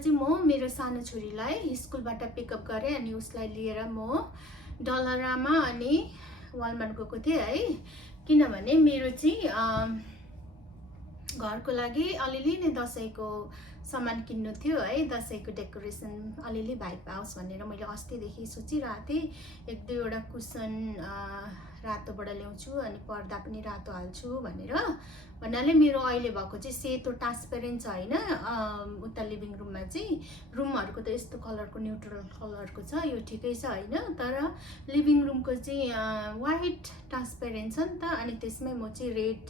चाहिँ म मेरो सानो छोरीलाई स्कुलबाट पिकअप गरेँ अनि उसलाई लिएर म डलरामा अनि वालमार्ट गएको थिएँ है। किनभने मेरो चाहिँ घरको लागि अलिअलि नै दसैँको सामान किन्नु थियो है। दसैँको डेकोरेसन अलिअलि भाइ पाओस् भनेर मैले अस्तिदेखि सोचिरहेको थिएँ। एक दुईवटा कुसन रातोबाट ल्याउँछु अनि पर्दा पनि रातो हाल्छु भनेर। भन्नाले मेरो अहिले भएको चाहिँ सेतो ट्रान्सपेरेन्ट छ होइन। उता लिभिङ रुममा चाहिँ रुमहरूको त यस्तो कलरको न्युट्रल कलरको छ, यो ठिकै छ होइन। तर लिभिङ रुमको चाहिँ वाइट ट्रान्सपेरेन्ट छ नि त। अनि त्यसमै म चाहिँ रेड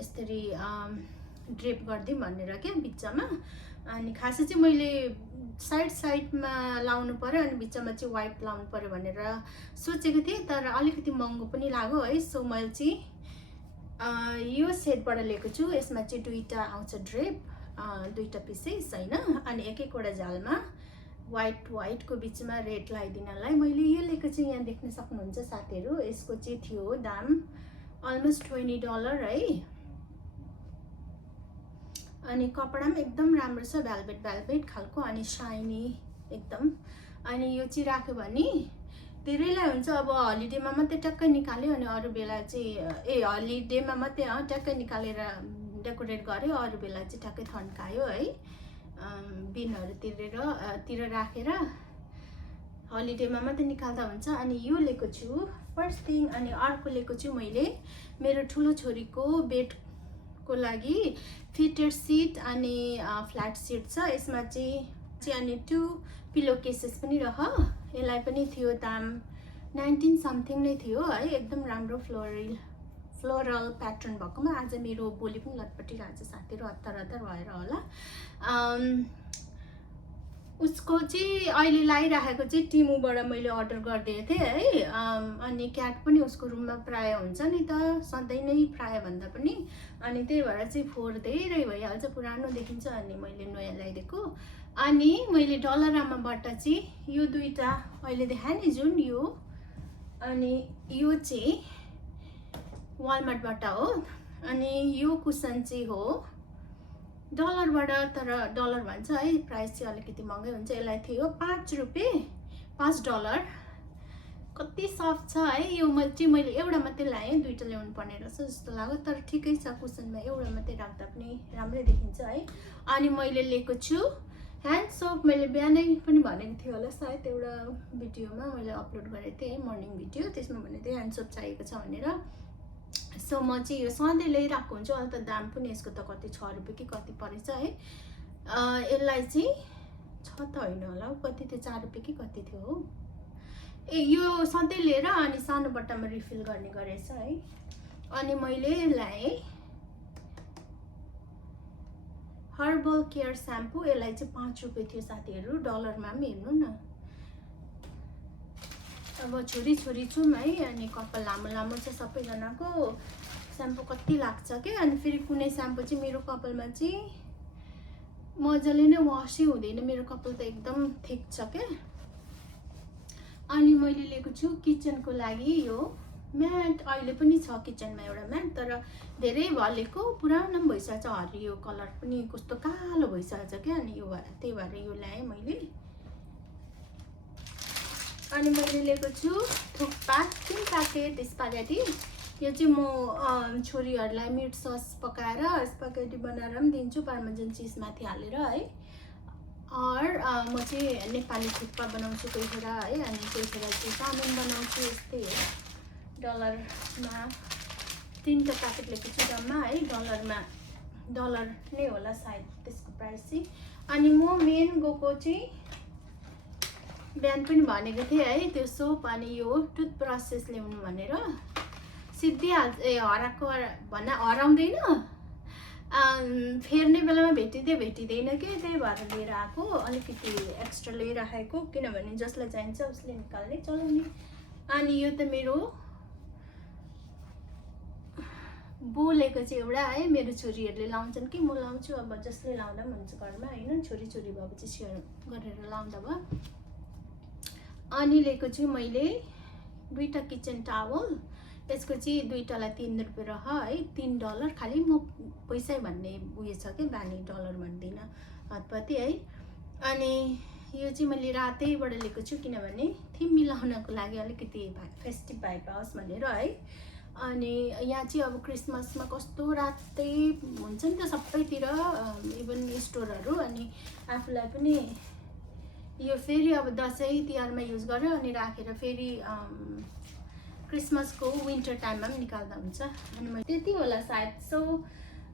यसरी ड्रेप गरिदिउँ भनेर क्या बिचमा। अनि खासै चाहिँ मैले साइडमा लाउनु पर्यो अनि बिचमा चाहिँ वाइट लाउनु पर्यो भनेर सोचेको थिएँ। तर अलिकति महँगो पनि लाग्यो है। सो मैले चाहिँ यो सेटबाट लिएको छु। यसमा चाहिँ दुईवटा आउँछ ड्रेप, दुईवटा पिसेस होइन। अनि एक एकवटा झालमा वाइटको बिचमा रेड लगाइदिनलाई मैले यो लिएको चाहिँ यहाँ देख्न सक्नुहुन्छ साथीहरू। यसको चाहिँ थियो दाम अलमोस्ट $20 है। अनि कपडा पनि एकदम राम्रो छ, भेल्भेट खालको अनि शाइनी एकदम। अनि यो चाहिँ राख्यो भने धेरैलाई हुन्छ अब हलिडेमा मात्रै टक्कै निकाल्यो अनि अरू बेला चाहिँ हलिडेमा मात्रै टक्कै निकालेर डेकोरेट गर्यो, अरू बेला चाहिँ टक्कै थन्कायो है। बिनहरूतिर राखेर हलिडेमा मात्रै निकाल्दा हुन्छ। अनि यो लिएको छु फर्स्ट थिङ। अनि अर्को लिएको छु मैले मेरो ठुलो छोरीको बेडको लागि फिटेड सिट अनि फ्ल्याट सिट छ। यसमा चाहिँ अनि 2 पिलो केसेस पनि रह। यसलाई पनि थियो दाम 19 समथिङ नै थियो है। एकदम राम्रो फ्लोरल प्याटर्न भएकोमा आज मेरो बोली पनि लटपटिरहेको छ साथीहरू, हतार भएर होला। उसको चाहिँ अहिले लगाइराखेको चाहिँ टिमुबाट मैले अर्डर गरिदिएको थिएँ है। अनि क्याट पनि उसको रुममा प्राय हुन्छ नि त, सधैँ नै प्राय भन्दा पनि। अनि त्यही भएर चाहिँ फोहोर धेरै भइहाल्छ, पुरानो देखिन्छ। अनि मैले नयाँ ल्याइदिएको। अनि मैले डलरामाबाट चाहिँ यो दुईवटा अहिले देखाएँ नि जुन यो, अनि यो चाहिँ वालमार्टबाट हो। अनि यो कुसन चाहिँ हो डलरबाट, तर डलर भन्छ है, प्राइस चाहिँ अलिकति महँगै हुन्छ। यसलाई थियो $5। कति सफ्ट छ है। यो मैले एउटा मात्रै ल्याएँ, दुईवटा ल्याउनु पर्ने रहेछ जस्तो लाग्यो। तर ठिकै छ, कुसनमा एउटा मात्रै राख्दा पनि राम्रै देखिन्छ है। अनि मैले लिएको छु ह्यान्ड सोप। मैले बिहानै पनि भनेको थिएँ होला सायद, एउटा भिडियोमा मैले अपलोड गरेको थिएँ है, मर्निङ भिडियो। त्यसमा भनेको थिएँ ह्यान्ड सोप चाहिएको छ भनेर। सो म चाहिँ यो सधैँ ल्याइरहेको हुन्छु। अहिले त दाम पनि यसको त कति $6 कि कति परेछ है। यसलाई चाहिँ 6 त होइन होला, कति थियो $4 कि कति थियो हो। यो सधैँ लिएर अनि सानो बट्टामा रिफिल गर्ने गरेछ है। अनि मैले ल्याएँ हर्बल केयर स्याम्पू। यसलाई चाहिँ $5 थियो साथीहरू, डलरमा पनि हेर्नु न। अब छोरी छौँ है। अनि कपाल लामो छ सबैजनाको, स्याम्पू कति लाग्छ के। अनि फेरि कुनै स्याम्पू चाहिँ मेरो कपालमा चाहिँ मजाले नै वासै हुँदैन, मेरो कपाल त एकदम थिक छ के। अनि मैले लिएको छु किचनको लागि यो म्याट। अहिले पनि छ किचनमा एउटा म्याट, तर धेरै भलेको पुरानो पनि भइसकेछ, हरियो कलर पनि कस्तो कालो भइसकेछ क्या। अनि यो त्यही भएर यो ल्याएँ मैले। अनि मैले लिएको छु थुक्पा 3 प्याकेट स्पागेटी। यो चाहिँ म छोरीहरूलाई मिट सस पकाएर स्पागेटी बनाएर पनि दिन्छु, पार्मेजन चिज माथि हालेर है। म चाहिँ नेपाली थुक्पा बनाउँछु कोही बेर है। अनि कोही बेर चाहिँ चाउमिन बनाउँछु, यस्तै हो। डलरमा 3टा प्याकेट लिएको छु जम्मा है। डलर नै होला सायद त्यसको प्राइस चाहिँ। अनि म मेन गएको चाहिँ बिहान पनि भनेको थिएँ है, त्यो सोप अनि यो टुथब्रसेस ल्याउनु भनेर। सिद्धि हराउँदैन, फेर्ने बेलामा भेटिँदैन के। त्यही भएर लिएर आएको, अलिकति एक्स्ट्रा लिइराखेको, किनभने जसलाई चाहिन्छ उसले निकाल्ने चलाउने। अनि यो त मेरो बोलेको चाहिँ एउटा है। मेरो छोरीहरूले लाउँछन् कि म लाउँछु, अब जसले लाउँदा पनि हुन्छ घरमा होइन। छोरी भएपछि सेयर गरेर लाउँदा भयो। अनि लिएको छु मैले 2टा किचन टावल। यसको चाहिँ दुईटालाई $3 रह है, $3 खालि। म पैसै भन्ने उयो छ कि बानी, डलर भन्दिनँ हतपति है। अनि यो चाहिँ मैले रातैबाट लिएको छु किनभने थिम मिलाउनको लागि अलिकति फेस्टिभ भाइब आओस् भनेर है। अनि यहाँ चाहिँ अब क्रिसमसमा कस्तो रातै हुन्छ नि त सबैतिर, इभन स्टोरहरू। अनि आफूलाई पनि यो फेरि अब दसैँ तिहारमा युज गर्यो अनि राखेर फेरि क्रिसमसको विन्टर टाइममा पनि निकाल्दा हुन्छ। अनि मैले त्यति होला सायद। सो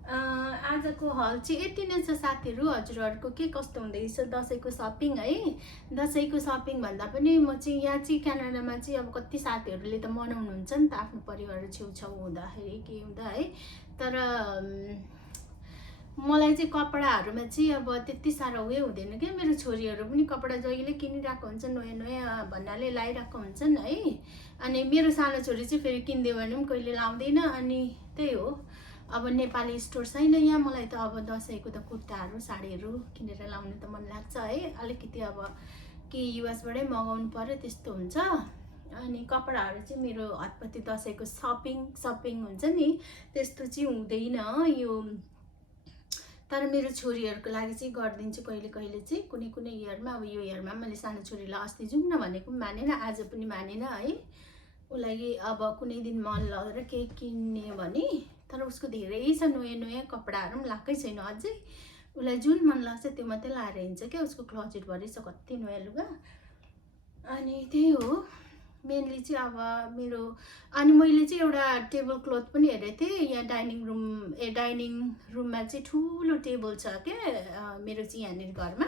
आजको हल चाहिँ यति नै छ साथीहरू। हजुरहरूको के कस्तो हुँदैछ दसैँको सपिङ है? दसैँको सपिङ भन्दा पनि म चाहिँ यहाँ चाहिँ क्यानाडामा चाहिँ अब कति साथीहरूले त मनाउनुहुन्छ नि त आफ्नो परिवार छेउछाउ हुँदाखेरि के हुँदा है। तर मलाई चाहिँ कपडाहरूमा चाहिँ अब त्यति साह्रो उयो हुँदैन क्या। मेरो छोरीहरू पनि कपडा जहिले किनिरहेको हुन्छ, नयाँ नयाँ भन्नाले लगाइरहेको हुन्छन् है। अनि मेरो सानो छोरी चाहिँ फेरि किनिदियो भने पनि कहिले लाउँदैन। अनि त्यही हो, अब नेपाली स्टोर छैन यहाँ। मलाई त अब दसैँको त कुर्ताहरू साडीहरू किनेर लाउनु त मन लाग्छ है। अलिकति अब कि युएसबाटै मगाउनु पर्यो त्यस्तो हुन्छ। अनि कपडाहरू चाहिँ मेरो हतपति दसैँको सपिङ हुन्छ नि त्यस्तो चाहिँ हुँदैन यो। तर मेरो छोरीहरूको लागि चाहिँ गरिदिन्छु कहिले कहिले चाहिँ, कुनै कुनै इयरमा। अब यो इयरमा मैले सानो छोरीलाई अस्ति जाउँ न भनेको पनि मानेन, आज पनि मानेन है। उसलाई अब कुनै दिन मन लगेर केही किन्ने भने, तर उसको धेरै छ नयाँ नयाँ कपडाहरू पनि लगाएकै छैन अझै। उसलाई जुन मन लाग्छ त्यो मात्रै लाएर हिँड्छ क्या। उसको क्लोजेटभरि छ कति नयाँ लुगा। अनि त्यही हो मेनली चाहिँ अब मेरो। अनि मैले चाहिँ एउटा टेबल क्लोथ पनि हेरेको थिएँ यहाँ डाइनिङ रुममा चाहिँ ठुलो टेबल छ क्या मेरो चाहिँ यहाँनिर घरमा।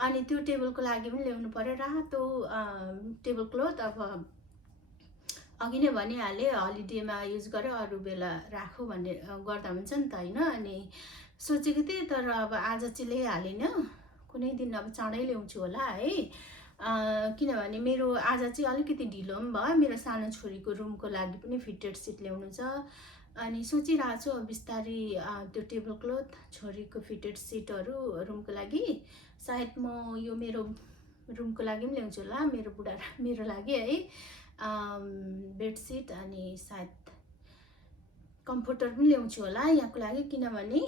अनि त्यो टेबलको लागि पनि ल्याउनु पर्यो रातो टेबल क्लोथ। अब अघि नै भनिहालेँ हलिडेमा युज गरेर अरू बेला राखौँ भन्ने गर्दा हुन्छ नि त होइन। अनि सोचेको थिएँ तर अब आज चाहिँ ल्याइहालिनँ, कुनै दिन अब चाँडै ल्याउँछु होला है। किनभने मेरो आज चाहिँ अलिकति ढिलो पनि भयो। मेरो सानो छोरीको रुमको लागि पनि फिटेड सिट ल्याउनु छ। अनि सोचिरहेको छु अब बिस्तारै त्यो टेबल क्लोथ, छोरीको फिटेड सिटहरू रुमको लागि सायद म यो मेरो रुमको लागि पनि ल्याउँछु होला, मेरो लागि है। बेडसिट अनि सायद कम्फर्टर पनि ल्याउँछु होला यहाँको लागि, किनभने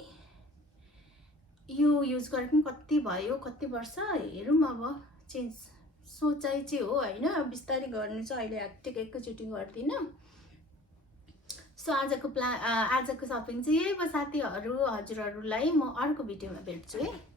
यो युज गरेको पनि कति भयो, कति वर्ष। हेरौँ अब चेन्ज सोचाइ चाहिँ हो होइन। बिस्तारै गर्नु छ, अहिले ह्याक्टिक एकैचोटि गर्दिनँ। सो आजको सपिङ चाहिँ यही भयो साथीहरू। हजुरहरूलाई म अर्को भिडियोमा भेट्छु है।